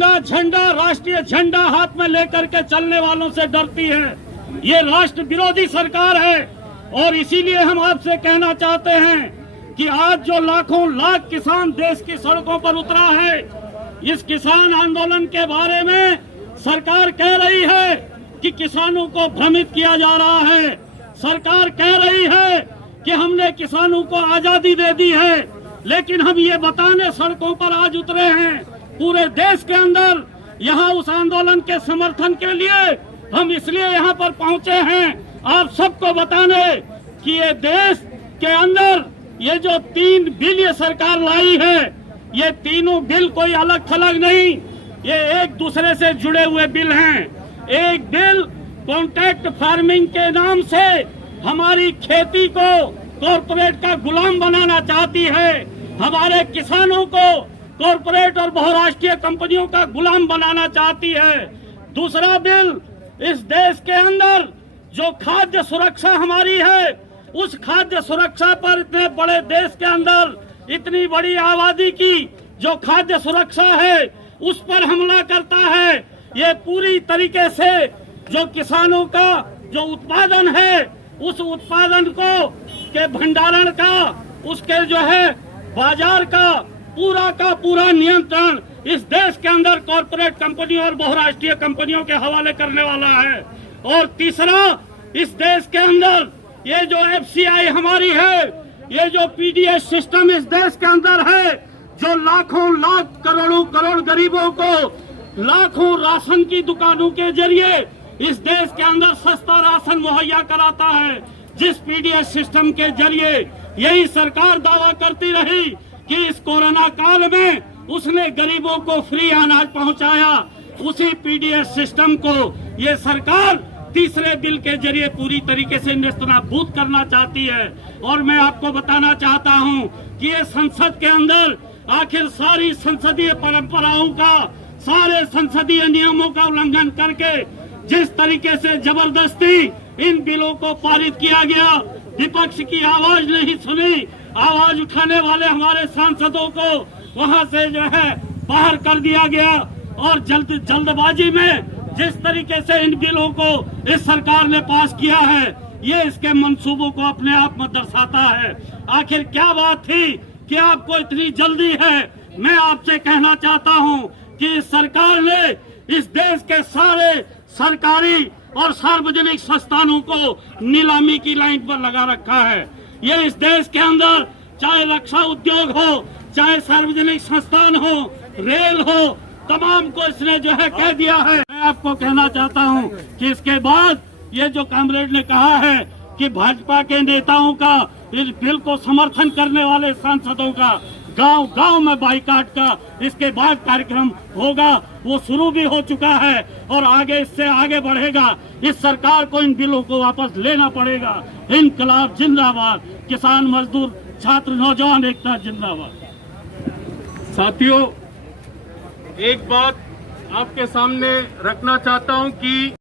तिरंगा झंडा, राष्ट्रीय झंडा हाथ में लेकर के चलने वालों से डरती है। ये राष्ट्र विरोधी सरकार है और इसीलिए हम आपसे कहना चाहते हैं कि आज जो लाखों लाख किसान देश की सड़कों पर उतरा है, इस किसान आंदोलन के बारे में सरकार कह रही है कि किसानों को भ्रमित किया जा रहा है। सरकार कह रही है कि हमने किसानों को आजादी दे दी है, लेकिन हम ये बताने सड़कों पर आज उतरे हैं पूरे देश के अंदर। यहाँ उस आंदोलन के समर्थन के लिए हम इसलिए यहाँ पर पहुंचे हैं, आप सबको बताने कि ये देश के अंदर ये जो 3 बिल ये सरकार लाई है, ये तीनों बिल कोई अलग थलग नहीं, ये एक दूसरे से जुड़े हुए बिल हैं। एक बिल कॉन्ट्रैक्ट फार्मिंग के नाम से हमारी खेती को कॉरपोरेट का गुलाम बनाना चाहती है, हमारे किसानों को कॉरपोरेट और बहुराष्ट्रीय कंपनियों का गुलाम बनाना चाहती है। दूसरा बिल, इस देश के अंदर जो खाद्य सुरक्षा हमारी है, उस खाद्य सुरक्षा पर इतने बड़े देश के अंदर इतनी बड़ी आबादी की जो खाद्य सुरक्षा है उस पर हमला करता है। ये पूरी तरीके से जो किसानों का जो उत्पादन है, उस उत्पादन को के भंडारण का, उसके जो है बाजार का पूरा नियंत्रण इस देश के अंदर कॉरपोरेट कंपनियों और बहुराष्ट्रीय कंपनियों के हवाले करने वाला है। और तीसरा, इस देश के अंदर ये जो FCI हमारी है, ये जो PDS सिस्टम इस देश के अंदर है, जो लाखों लाख करोड़ों करोड़ गरीबों को लाखों राशन की दुकानों के जरिए इस देश के अंदर सस्ता राशन मुहैया कराता है, जिस PDS सिस्टम के जरिए यही सरकार दावा करती रही कि इस कोरोना काल में उसने गरीबों को फ्री अनाज पहुंचाया, उसी PDS सिस्टम को ये सरकार तीसरे बिल के जरिए पूरी तरीके से नेस्तनाबूद करना चाहती है। और मैं आपको बताना चाहता हूं कि ये संसद के अंदर आखिर सारी संसदीय परंपराओं का, सारे संसदीय नियमों का उल्लंघन करके जिस तरीके से जबरदस्ती इन बिलों को पारित किया गया, विपक्ष की आवाज नहीं सुनी, आवाज उठाने वाले हमारे सांसदों को वहां से जो है बाहर कर दिया गया और जल्दबाजी में जिस तरीके से इन बिलों को इस सरकार ने पास किया है, ये इसके मंसूबों को अपने आप में दर्शाता है। आखिर क्या बात थी कि आपको इतनी जल्दी है? मैं आपसे कहना चाहता हूं कि इस सरकार ने इस देश के सारे सरकारी और सार्वजनिक संस्थानों को नीलामी की लाइन पर लगा रखा है। ये इस देश के अंदर चाहे रक्षा उद्योग हो, चाहे सार्वजनिक संस्थान हो, रेल हो, तमाम को इसने जो है कह दिया है। मैं आपको कहना चाहता हूं कि इसके बाद ये जो कामरेड ने कहा है कि भाजपा के नेताओं का, इस बिल को समर्थन करने वाले सांसदों का गांव गांव में बाइकाट का इसके बाद कार्यक्रम होगा, वो शुरू भी हो चुका है और आगे इससे आगे बढ़ेगा। इस सरकार को इन बिलों को वापस लेना पड़ेगा। इनकलाब जिंदाबाद, किसान मजदूर छात्र नौजवान एकता जिंदाबाद। साथियों, एक बात आपके सामने रखना चाहता हूं कि